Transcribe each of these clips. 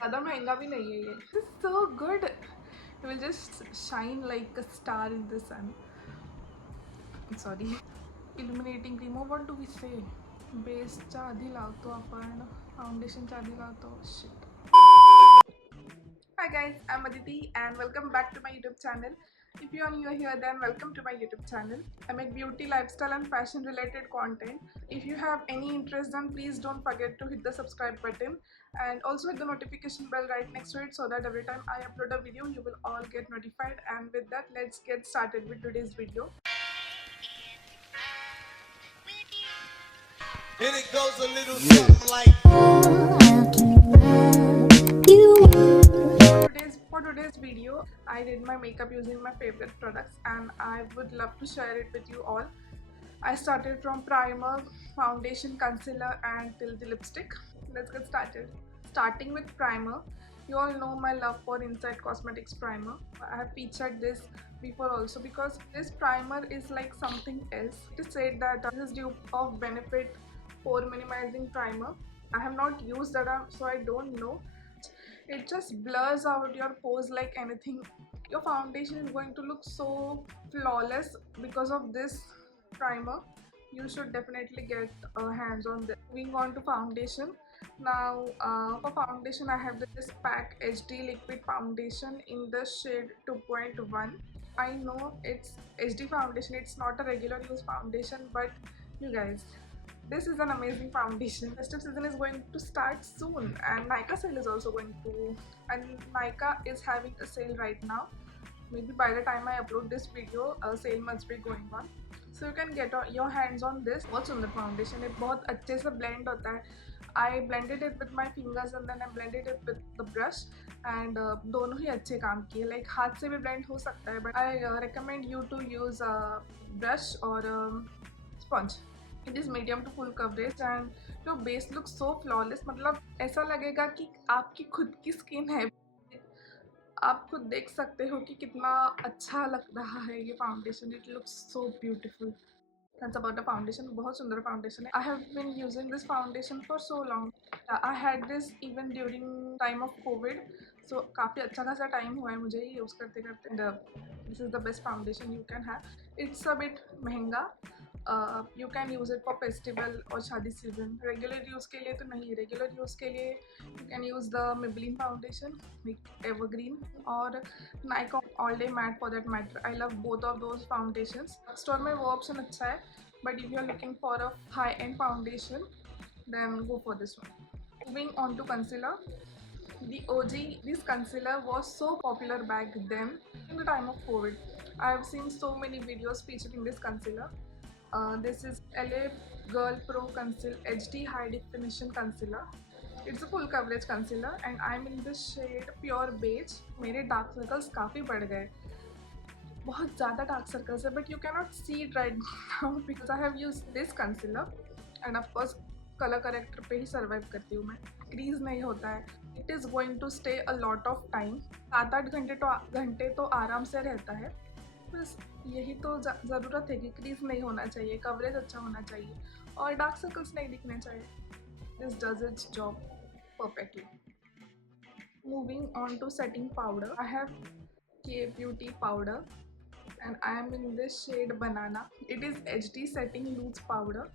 ज़्यादा महंगा भी नहीं है ये. It's so good. You will just shine like a star in the sun. Sorry. Illuminating cream. What do we say? बेसच्या आधी लावतो आपण, फाउंडेशनच्या आधी लावतो. Shit. Hi guys, I'm Aditi and welcome back to my YouTube channel. If you are new here, then welcome to my YouTube channel. I make beauty, lifestyle and fashion related content. If you have any interest, then please don't forget to hit the subscribe button and also hit the notification bell right next to it so that every time I upload a video, you will all get notified. And with that, let's get started with today's video. And it goes a little something like For today's video, I did my makeup using my favorite products and I would love to share it with you all. I started from primer, foundation, concealer and till the lipstick. Let's get started. Starting with primer. You all know my love for Inside Cosmetics primer. I have featured this before also because this primer is like something else. It is said that this is dupe of Benefit pore minimizing primer. I have not used that so I don't know. It just blurs out your pores like anything. Your foundation is going to look so flawless because of this primer. You should definitely get hands on this. Moving on to foundation. Now for foundation I have this PAC HD liquid foundation in the shade 2.1. I know it's HD foundation, it's not a regular use foundation, but you guys, this is an amazing foundation. Festive season is going to start soon and Nykaa sale is also going to, and Nykaa is having a sale right now. Maybe by the time I upload this video, a sale must be going on. So you can get your hands on this. What's on the foundation? It बहुत अच्छे से blend होता है. I blended it with my fingers and then I blended it with the brush and दोनों ही अच्छे काम किए. Like हाथ से भी blend हो सकता है, but I recommend you to use brush or sponge. It is medium to full coverage and your base looks so flawless. मतलब ऐसा लगेगा कि आपकी खुद की स्किन है. आप खुद देख सकते हो कि कितना अच्छा लग रहा है ये foundation. It looks so beautiful. That's about the foundation. बहुत सुंदर फाउंडेशन है. I have been using this foundation for so long. I had this even during time of COVID. So काफ़ी अच्छा खासा टाइम हुआ है मुझे ये यूज़ करते करते. And this is the best foundation you can have. It's a bit महंगा. You can use it for festival और शादी season. Regular use के लिए तो नहीं. Regular use के लिए you can use the Maybelline foundation, like Evergreen or Nykaa All Day Matte for that matter. I love both of those foundations. Store में वो option अच्छा है, but if you are looking for a high-end foundation, then go for this one. Moving on to concealer. The OG, this concealer was so popular back then in the time of COVID. I have seen so many videos featuring this concealer. This is LA Girl Pro Conceal HD High Definition Concealer. It's a full coverage concealer and I'm in the shade Pure Beige. मेरे dark circles काफ़ी बढ़ गए, बहुत ज़्यादा dark circles है, but you can not see it right now because I have use this concealer and of course colour corrector पे ही survive करती हूँ मैं. क्रीज नहीं होता है. It is going to stay a lot of time. 7-8 घंटे तो आराम से रहता है. बस यही तो ज़रूरत है कि क्रीज नहीं होना चाहिए, कवरेज अच्छा होना चाहिए और डार्क सर्कल्स नहीं दिखने चाहिए. This does it's job perfectly. Moving on to setting powder, I have K Beauty powder and I am in this shade Banana. It is HD setting loose powder.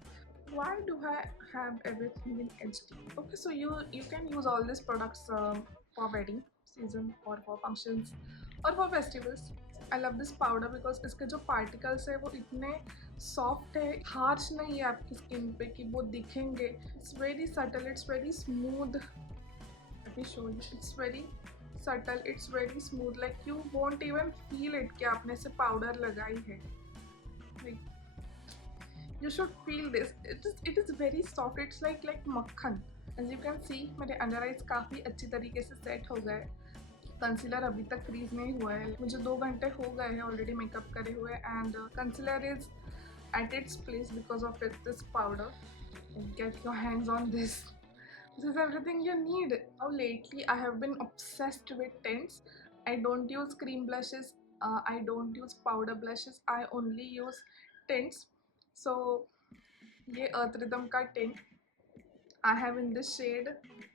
Why do I have everything in HD? Okay, so you can use all these products for wedding season or for functions or for festivals. I love this powder because इसके जो particles है वो इतने soft है, harsh नहीं है आपकी skin पे कि वो दिखेंगे. It's very subtle, it's very smooth. Let me show you. It's very subtle, it's very smooth, like you won't even feel it कि आपने से powder लगाई है. Like you should feel this. It is very soft. It's like मक्खन. As you can see, मेरे under eyes काफ़ी अच्छी तरीके से सेट हो गए. कंसीलर अभी तक क्रीज नहीं हुआ है. मुझे 2 घंटे हो गए हैं ऑलरेडी मेकअप करे हुए and concealer is at its place because of this powder. Get your hands on this. This is everything you need. Now lately I have been obsessed with tints. I don't use cream blushes. I don't use powder blushes. I only use tints. So ये Earth Rhythm का tint I have in this shade.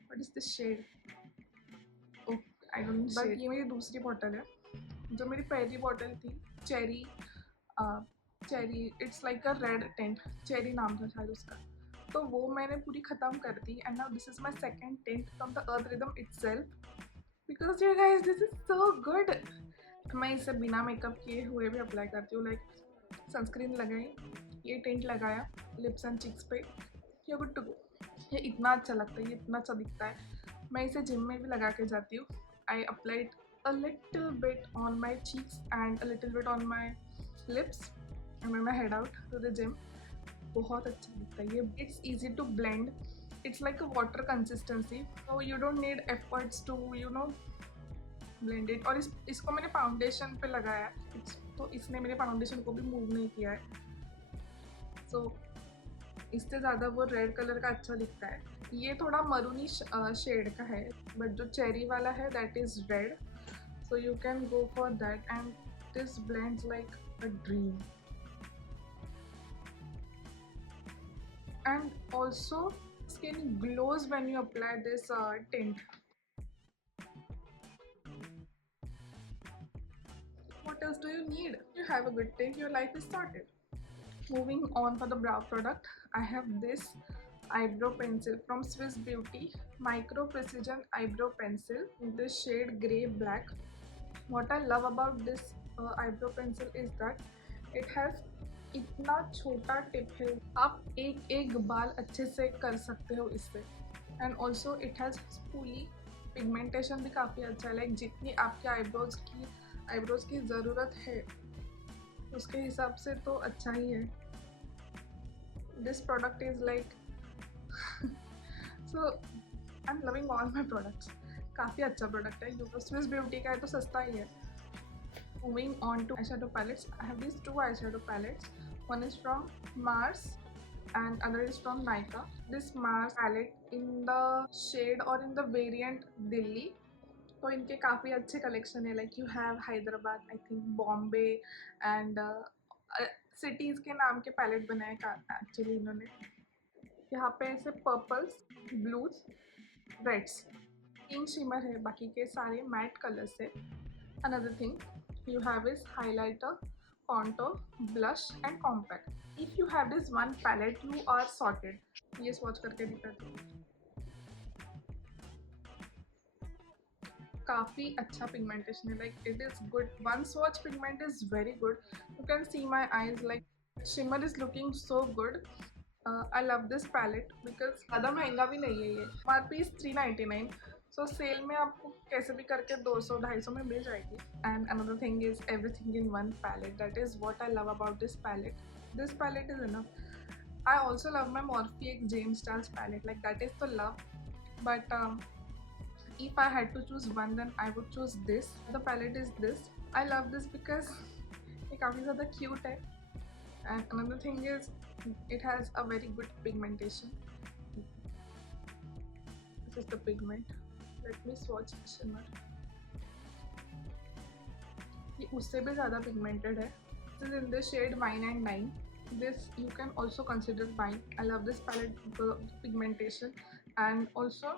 What is this shade? I don't but ये मेरी दूसरी bottle है। जो मेरी पहली bottle थी cherry, cherry it's like a red tent, cherry नाम था शायद उसका, तो वो मैंने पूरी ख़त्म कर दी। And now this is my second tent from the Earth Rhythm itself, because you guys this is so good. मैं इसे बिना मेकअप किए हुए भी अप्लाई करती हूँ, लाइक सनस्क्रीन लगाई, ये टेंट लगाया लिप्स एंड चिक्स पे, यू गुड टू गो। ये इतना अच्छा लगता है, ये इतना अच्छा दिखता है। मैं इसे जिम में भी लगा के जाती हूँ। I applied a little bit on my cheeks and a little bit on my lips and when I head out to the gym। बहुत अच्छा दिखता है ये। It's easy to blend, it's like a water consistency, so you don't need efforts to blend it. और इसको मैंने foundation पे लगाया है, तो इसने मेरे फाउंडेशन को भी मूव नहीं किया है, सो इससे ज़्यादा वो रेड कलर का अच्छा दिखता है। ये थोड़ा मरूनी शेड का है, बट जो चेरी वाला है that is red, so you can go for that and this blends like a dream। and also skin glows when you apply this tint। what else do you need? You have a good tint, your life is sorted। moving on for the brow product, I have this eyebrow pencil from Swiss Beauty, micro precision eyebrow pencil in the shade gray black। what I love about this eyebrow pencil is that it has इतना छोटा tip है, आप एक एक बाल अच्छे से कर सकते हो इससे। And also it has spoolie, pigmentation भी काफ़ी अच्छा है, लाइक जितनी आपके आईब्रोज़ की ज़रूरत है उसके हिसाब से तो अच्छा ही है। This product is like so I am loving all my products. काफ़ी अच्छा प्रोडक्ट है, क्योंकि स्विस ब्यूटी का है तो सस्ता ही है। Moving on to eyeshadow palettes, I have these two eyeshadow palettes. One is from Mars and other is from Nykaa। This Mars palette in the shade or in the variant Delhi, तो इनके काफ़ी अच्छे collection है, like you have Hyderabad, I think Bombay and cities के नाम के palette बनाए actually इन्होंने। यहाँ पे ऐसे purples, blues, reds, pink shimmer है, बाकी के सारे मैट कलर्स है। Another thing you have is highlighter, contour, blush and compact। if you have this one palette you are sorted। ये swatch करके दिखाती हूँ, काफ़ी अच्छा पिगमेंटेशन है, like it is good, one swatch pigment is very good. You can see my eyes, like shimmer is looking so good. I love this palette because ज़्यादा महंगा भी नहीं है ये, MRP इज़ 399, सो सेल में आपको कैसे भी करके 200-250 में मिल जाएगी। And another thing is everything in one palette, that is what I love about this palette. This palette is enough. I also love my Morphe X James Charles palette, like that is the love, but if I had to choose one then I would choose this। the palette is this, I love this because ये काफ़ी ज़्यादा cute है। and another thing is it has a very good pigmentation। this is the pigment, let me swatch shimmer। ये उससे भी ज़्यादा pigmented है। this is in the shade Wine and Dine। this you can also consider Wine। I love this palette because of pigmentation and also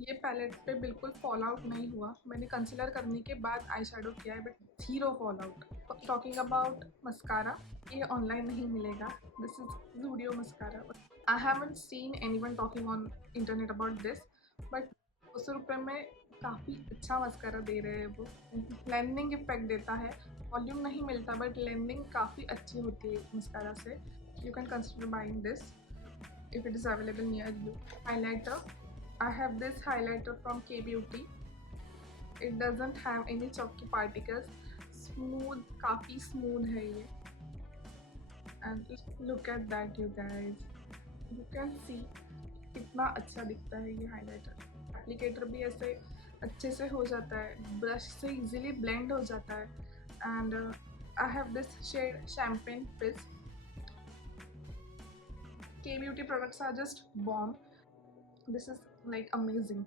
ये palette पे बिल्कुल fall out नहीं हुआ। मैंने कंसीलर करने के बाद आई शेडो किया है but zero fall out. Talking about mascara, ये ऑनलाइन नहीं मिलेगा, this is Zudio mascara. I haven't seen anyone talking on internet about this, but 200 रुपये में काफ़ी अच्छा मस्कारा दे रहे हैं वो। ब्लेंडिंग इफेक्ट देता है, वॉल्यूम नहीं मिलता बट ब्लेंडिंग काफ़ी अच्छी होती है मस्कारा से। You can consider buying this if it is available near you। Highlighter, I have this highlighter from K Beauty। it doesn't have any chalky particles, smooth, काफ़ी smooth है ये। and look at that you guys, you can see कितना अच्छा दिखता है ये highlighter. Applicator भी ऐसे अच्छे से हो जाता है, ब्रश से इजीली ब्लेंड हो जाता है। And I have this shade champagne fizz. K Beauty products are just bomb, this is like amazing।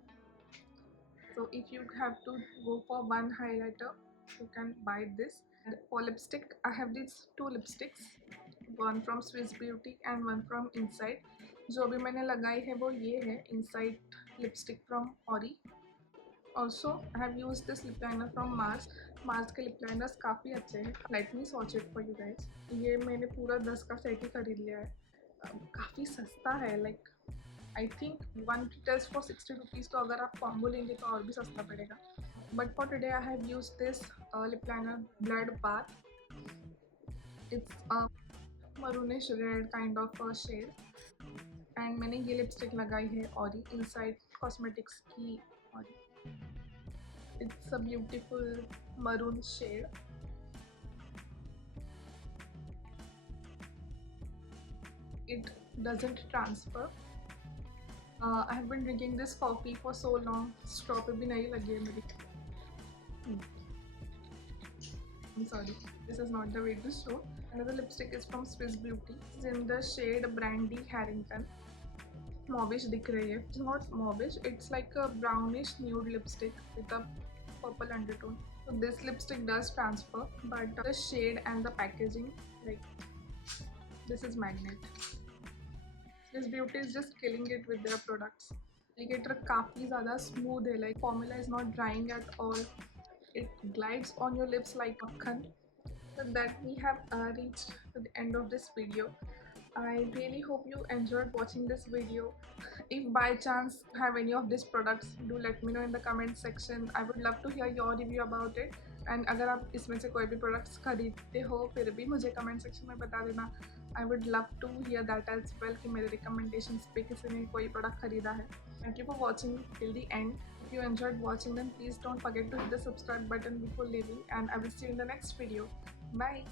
so if you have to go for one highlighter you can buy this। and for lipstick I have these two lipsticks, one from Swiss Beauty and one from Inside। जो भी मैंने लगाई है वो ये है Inside lipstick from Ori। Also I have use this lip liner from Mars. Mars के lip liners काफ़ी अच्छे हैं। Let me swatch it for you guys. ये मैंने पूरा 10 का सेट ही खरीद लिया है। काफ़ी सस्ता है, like I think 1 test for 60 rupees. तो अगर आप कॉम्बो लेंगे तो और भी सस्ता पड़ेगा। But for today I have use this lip liner blood bath. It's maroonish red kind of shade and मैंने ये लिपस्टिक लगाई है ऑरी इनसाइड कॉस्मेटिक्स की ऑरी। It's a beautiful maroon shade. It doesn't transfer. I have been drinking this coffee for so long. Straw पे भी नहीं लगी है मेरी। I'm sorry, this is not the way to show. Another lipstick is from Swiss Beauty. It's in the shade Brandy Harrington. Mauvish दिख रही है. It's not mauvish. It's like a brownish nude lipstick with a purple undertone. So this lipstick does transfer, but the shade and the packaging, like this is magnet. Swiss Beauty is just killing it with their products. Applicator काफ़ी ज़्यादा smooth है. Like formula is not drying at all. It glides on your lips like makhan. So that we have reached to the end of this video. I really hope you enjoyed watching this video. If by chance you have any of these products, do let me know in the comment section. I would love to hear your review about it. And अगर आप इसमें से कोई भी products खरीदते हो फिर भी मुझे comment section में बता देना. I would love to hear that as well कि मेरे recommendations पे किसी ने कोई product खरीदा है. Thank you for watching till the end. If you enjoyed watching, then please don't forget to hit the subscribe button before leaving, and I will see you in the next video. Bye.